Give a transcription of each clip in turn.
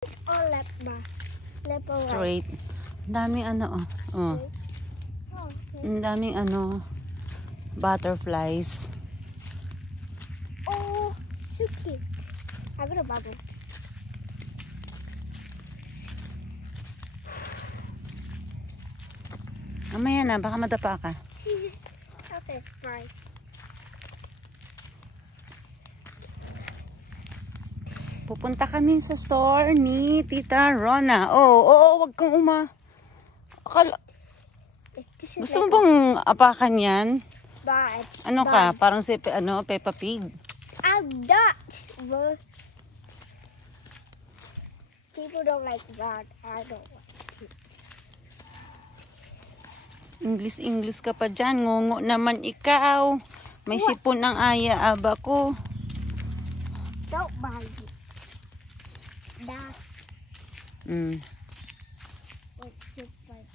Or left ba? Left or right? Straight. Ang daming ano, oh. Oh. Ang daming ano, butterflies. Oh, so cute. I got a bubble. Mamaya na, baka madapa ka. Okay, right. Pupunta kami sa store ni Tita Rona. Oo, wag kang Gusto mo bang apakan yan? Ano ka? Parang si Peppa Pig. I'm not. People don't like that. I don't like it. English ka pa dyan. Ngungo naman ikaw. May sipon ng aya-aba ko. Don't mind it. That. What's this like?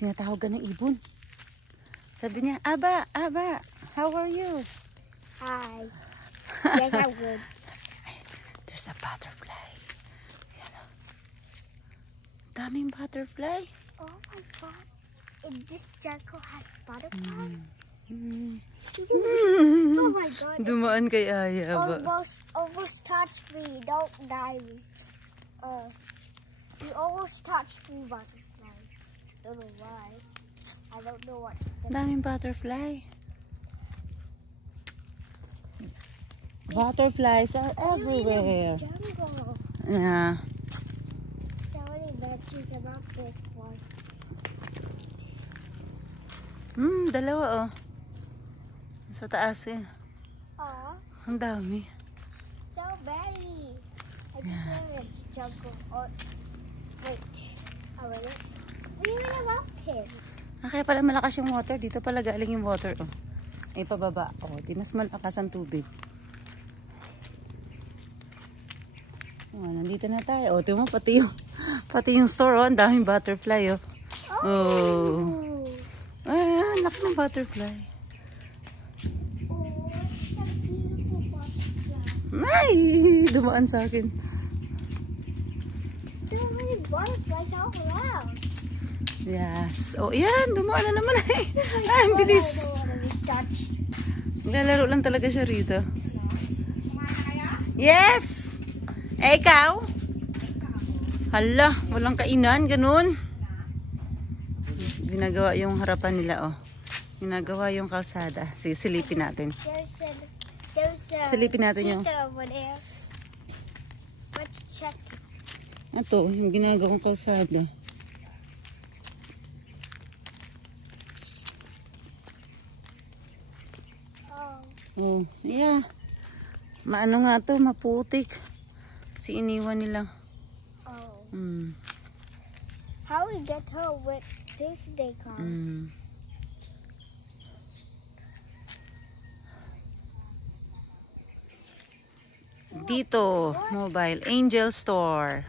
Tinatawagan ng ibon. Sabi niya, Aba, how are you? Hi. Yes, I would. There's a butterfly. Ayan, oh. Daming butterfly. Oh my god. If this jungle has butterflies. Oh my god. Dumaan kay Aya. Almost touched me. Don't die me. You almost touched me, butterfly. I don't know why. I don't know what. Daming butterfly. Butterflies are everywhere. Jungle. Yeah. So many veggies about this one. Dalawa oh. Sa taas eh. Aw, Ang dami. so many. I just want to jungle. Or wait, a minute. We went about here. Kaya pala malakas yung water. Dito pala galing yung water oh. Ay pababa. Oh, di mas malakas ang tubig. Oh, nandito na tayo. Oh, tingnan mo pati yung store oh. Ang daming butterfly oh. Oh. Ay, laki ng butterfly. Oh, it's a beautiful butterfly. Ay, dumaan sa akin. So many butterflies all around. Yes. Oh, yan. Dumaan na naman eh. Ay, ang bilis. I don't want to be touched. Naglalaro lang talaga siya rito. Yes! Eh, ikaw? Hala, walang kainan, ganun. Ginagawa yung harapan nila, oh. Ginagawa yung kalsada. Silipin natin. There's a Silipin natin yung... over there. Let's check. Ito, yung ginagawang kalsada. Oh, yeah. Maano nga to, maputik. Si iniwan nila. Oh. How we get home with this day car? Dito, Mobile Angel Store.